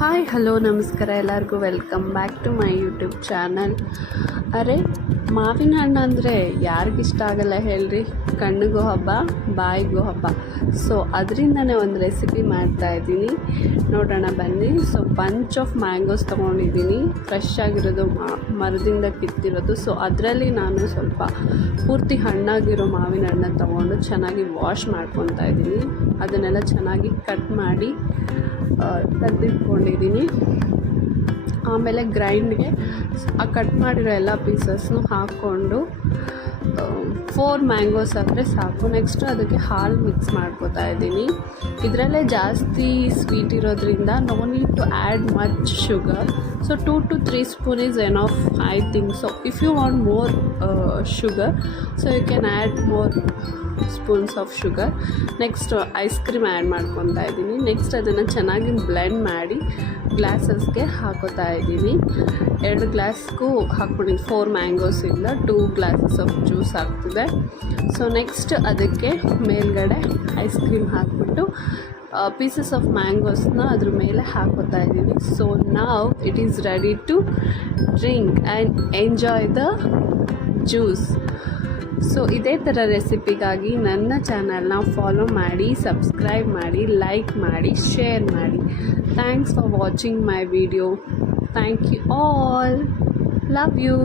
Hi hello ನಮಸ್ಕಾರ ಎಲ್ಲರಿಗೂ welcome back to my YouTube channel. ಅರೆ ಮಾವಿನ ಹಣ್ಣು ಅಂದರೆ ಯಾರಿಗಿಷ್ಟ ಆಗಲ್ಲ ಹೇಳ್ರಿ. ಕಣ್ಣಿಗೂ ಹಬ್ಬ, ಬಾಯಿಗೂ ಹಬ್ಬ. ಸೊ ಅದರಿಂದನೇ ಒಂದು ರೆಸಿಪಿ ಮಾಡ್ತಾಯಿದ್ದೀನಿ, ನೋಡೋಣ ಬನ್ನಿ. ಸೊ ಬಂಚ್ ಆಫ್ ಮ್ಯಾಂಗೋಸ್ ತೊಗೊಂಡಿದ್ದೀನಿ, ಫ್ರೆಶ್ ಆಗಿರೋದು, ಮರದಿಂದ ಕಿತ್ತಿರೋದು. ಸೊ ಅದರಲ್ಲಿ ನಾನು ಸ್ವಲ್ಪ ಪೂರ್ತಿ ಹಣ್ಣಾಗಿರೋ ಮಾವಿನ ಹಣ್ಣನ್ನು ತೊಗೊಂಡು ಚೆನ್ನಾಗಿ ವಾಶ್ ಮಾಡ್ಕೊತಾ ಇದ್ದೀನಿ. ಅದನ್ನೆಲ್ಲ ಚೆನ್ನಾಗಿ ಕಟ್ ಮಾಡಿ ತೆಗೆದಿಟ್ಕೊಂಡಿದ್ದೀನಿ. ಆಮೇಲೆ ಗ್ರೈಂಡ್ಗೆ ಆ ಕಟ್ ಮಾಡಿರೋ ಎಲ್ಲ ಪೀಸಸ್ನು ಹಾಕ್ಕೊಂಡು 4 ಮ್ಯಾಂಗೋಸ್ ಆದರೆ ಸಾಕು. ನೆಕ್ಸ್ಟು ಅದಕ್ಕೆ ಹಾಲು ಮಿಕ್ಸ್ ಮಾಡ್ಕೋತಾ ಇದ್ದೀನಿ. ಇದರಲ್ಲೇ ಜಾಸ್ತಿ ಸ್ವೀಟ್ ಇರೋದ್ರಿಂದ no need to add much sugar. So 2 to 3 spoon is enough, I think so. If you want more sugar, so you can add more spoons of sugar. Next ice cream add ಮಾಡ್ಕೊತಾ ಇದ್ದೀನಿ. Next ಅದನ್ನು ಚೆನ್ನಾಗಿ blend ಮಾಡಿ ಗ್ಲಾಸಸ್ಗೆ ಹಾಕೋತಾ ಇದ್ದೀನಿ. 2 ಗ್ಲಾಸ್ಗೂ ಹಾಕ್ಕೊಂಡಿದ್ದೀನಿ. 4 ಮ್ಯಾಂಗೋಸಿಂದ 2 ಗ್ಲಾಸಸ್ ಆಫ್ ಜ್ಯೂಸ್ ಆಗ್ತಿದೆ. ಸೊ ನೆಕ್ಸ್ಟ್ ಅದಕ್ಕೆ ಮೇಲ್ಗಡೆ ಐಸ್ ಕ್ರೀಮ್ ಹಾಕ್ಬಿಟ್ಟು ಪೀಸಸ್ ಆಫ್ ಮ್ಯಾಂಗೋಸ್ನ ಅದ್ರ ಮೇಲೆ ಹಾಕೋತಾ ಇದ್ದೀನಿ. So now it is ready to drink and enjoy the juice. So ಇದೇ ಥರ ರೆಸಿಪಿಗಾಗಿ ನನ್ನ ಚಾನಲ್ನ ಫಾಲೋ ಮಾಡಿ, ಸಬ್ಸ್ಕ್ರೈಬ್ ಮಾಡಿ, ಲೈಕ್ ಮಾಡಿ, ಶೇರ್ ಮಾಡಿ. Thanks for watching my video. Thank you all. Love you.